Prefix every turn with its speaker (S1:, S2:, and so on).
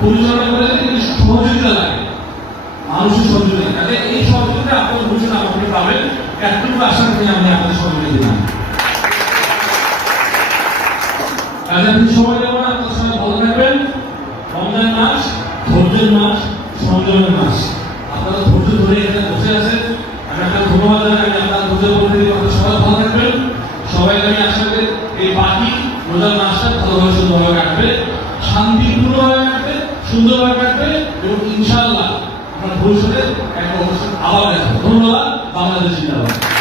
S1: পরিচালনা করে কিন্তু সহযোগিতা লাগে। মানুষের সহযোগিতা পাবেন। একটুকু আশা করি আমি আপনাদের সহযোগিতা দিলাম। কাজে আপনি আপনার সবাই ভালো থাকবেন। রমজান মাস, ধৈর্যের মাস, সংযমের মাস। আপনারা ধৈর্য ধরে বসে আছেন। আমি আপনার ধন্যবাদ জানাই। আপনার ধৈর্য আপনারা সবাই ভালো থাকবেন। সবাই আমি আশা এই বাকি রোজার মাসটা ভালোভাবে সুন্দরভাবে কাটবে। সুন্দরভাবে কাটবে এবং ইনশাআল্লাহ আমরা ভবিষ্যতে একটা অনুষ্ঠান আবার দেখা ধন্যবাদ বাংলাদেশ জিন্দাবাদ।